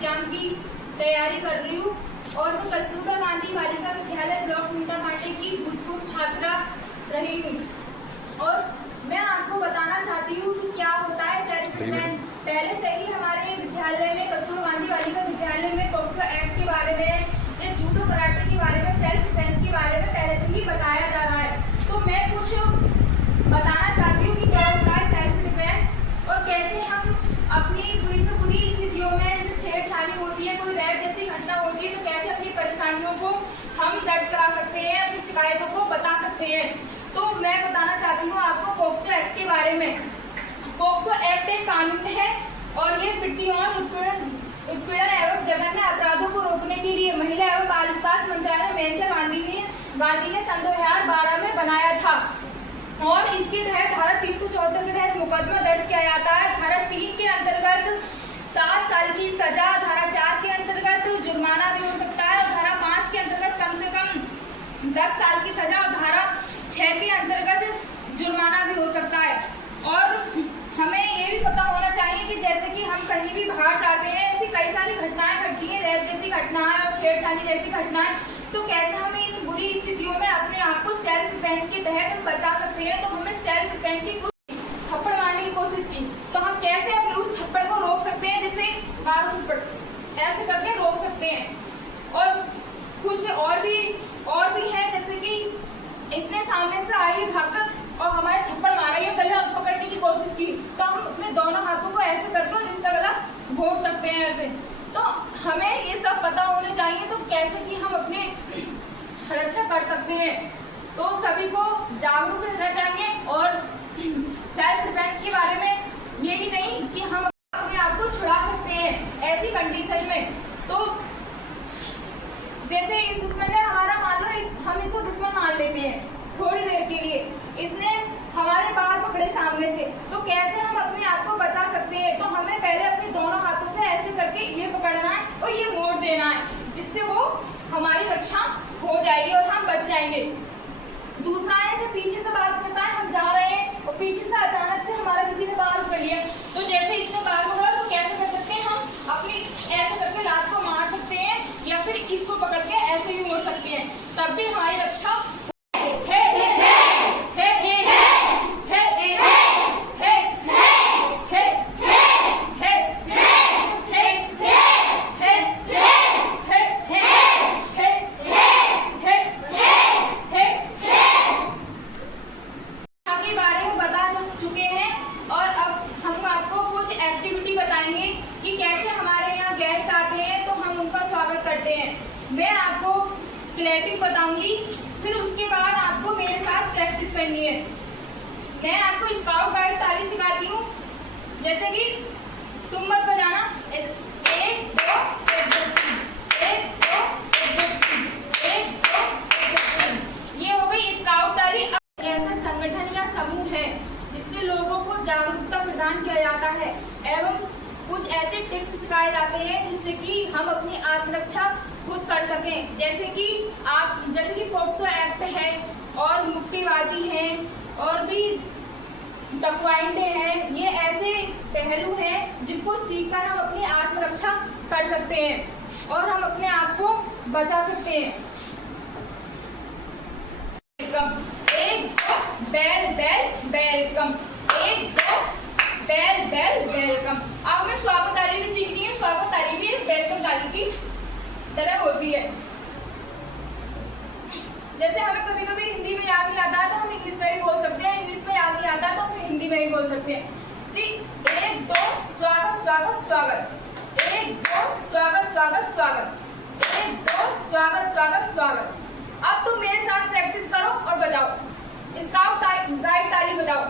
Exam की तैयारी कर रही हूँ और मैं कस्तूरबा गांधी बालिका विद्यालय ब्लॉक मुंडा घाटी की भूतपूर्व छात्रा रही हूँ। और मैं आपको बताना चाहती हूँ कि क्या होता है सेल्फ डिफेंस। पहले से ही हमारे विद्यालय में कस्तूरबा गांधी बालिका विद्यालय में पॉक्सो एक्ट के बारे में, या जूडो कराटे के बारे में, सेल्फ डिफेंस के बारे में पहले से ही बताया जा रहा है। तो मैं कुछ बताना चाहती हूँ कि क्या होता है सेल्फ डिफेंस और कैसे हम अपनी बुरी से बुरी स्थितियों में, जैसे छेड़छाड़ी होती है, कोई रेप जैसी घटना होती है, तो कैसे अपनी परेशानियों को हम दर्ज करा सकते हैं, अपनी शिकायतों को बता सकते हैं। तो मैं बताना चाहती हूँ आपको पॉक्सो एक्ट के बारे में। पॉक्सो एक्ट एक कानून है और ये पिट्ठी और उत्पीड़न एवं जघन्य अपराधों को रोकने के लिए महिला एवं बाल विकास मंत्रालय मेनका गांधी ने सन 2012 में बनाया था। और इसके तहत धारा 374 के तहत मुकदमा दर्ज किया जाता है। धारा 3 के अंतर्गत 7 साल की सजा, धारा 4 के अंतर्गत जुर्माना भी हो सकता है, और धारा 5 के अंतर्गत कम से कम 10 साल की सजा, और धारा 6 के अंतर्गत जुर्माना भी हो सकता है। और हमें ये भी पता होना चाहिए कि जैसे कि हम कहीं भी बाहर जाते हैं, ऐसी कई सारी घटनाएं घटती हैं, रेप जैसी घटनाएं और छेड़छाड़ी जैसी घटनाएं, तो कैसे हम इन बुरी स्थितियों में अपने आप को सेल्फ डिफेंस के तहत हम बचा सकते हैं। तो हमें सेल्फ डिफेंस की थप्पड़ मारने की कोशिश की, तो हम कैसे अपने उस थप्पड़ को रोक सकते हैं, जैसे मारो थप्पड़ ऐसे करके रोक सकते हैं। और कुछ और भी है, जैसे कि इसने सामने से आई भागकर और हमारे थप्पड़ मारा या गला पकड़ने की कोशिश की, तो हम अपने दोनों हाथों को ऐसे करके इसका गला घोट सकते हैं ऐसे। तो हमें ये सब पता होने चाहिए, तो कैसे कि हम अपने रक्षा कर सकते हैं। तो सभी को जागरूक रहना चाहिए। और सेल्फ डिफेंस के बारे में यही नहीं कि हम अपने आप को छुड़ा सकते हैं ऐसी कंडीशन में। तो जैसे इस दुश्मन ने हमारा, मान लो हम इसको दुश्मन मान लेते हैं थोड़ी देर के लिए, इसने हमारे बाल पकड़े सामने से, तो कैसे हम अपने आप को बचा सकते हैं। तो हमें पहले अपने दोनों हाथों से ऐसे करके ये पकड़ना है और ये मोड़ देना है, जिससे वो हमारी रक्षा हो जाएगी और हम बच जाएंगे। दूसरा है, जैसे पीछे से बाल पकड़ता है, हम जा रहे हैं और पीछे से अचानक से हमारा किसी ने बाल पकड़ लिया, तो जैसे इसने बाल पकड़ा तो कैसे कर सकते हैं, हम अपनी ऐसे करके लात को मार सकते हैं या फिर इसको पकड़ के ऐसे भी मोड़ सकते हैं, तब भी हमारी रक्षा कि कैसे हमारे यहाँ गेस्ट आते हैं तो हम उनका स्वागत करते हैं। मैं आपको क्लैपिंग बताऊंगी, फिर उसके बाद आपको मेरे साथ प्रैक्टिस करनी है। मैं आपको स्काउट गाइड ताली सिखाती हूँ, जैसे कि तुम मत बजाना, 1 2 1 2 1 2 1 2 1 2, ये हो गई स्काउट ताली। ऐसा संगठन या समूह है जिससे लोगों को जागरूकता प्रदान किया जाता है एवं कुछ ऐसे टिप्स सिखाए जाते हैं जिससे कि हम अपनी आत्मरक्षा खुद कर सकें। जैसे कि पॉक्सो एक्ट है और मुक्केबाजी है और भी ताइक्वांडो है। ये ऐसे पहलू हैं जिनको सीखकर हम अपनी आत्मरक्षा कर सकते हैं और हम अपने आप को बचा सकते हैं। Bell bell welcome, 1 2 bell bell welcome. अब हमें स्वागत ताली भी सीखनी है। स्वागत ताली भी वेलकम ताली की तरह होती है। जैसे हमें कभी कभी हिंदी में याद नहीं आता है तो हम इंग्लिश में भी बोल सकते हैं, इंग्लिश में याद नहीं आता तो हम हिंदी में भी बोल सकते हैं। 1 2 स्वागत स्वागत स्वागत, 1 2 स्वागत स्वागत स्वागत, 1 2 स्वागत स्वागत स्वागत। अब तुम मेरे साथ प्रैक्टिस करो और बजाओ, स्काउट गाइड ताली बजाओ।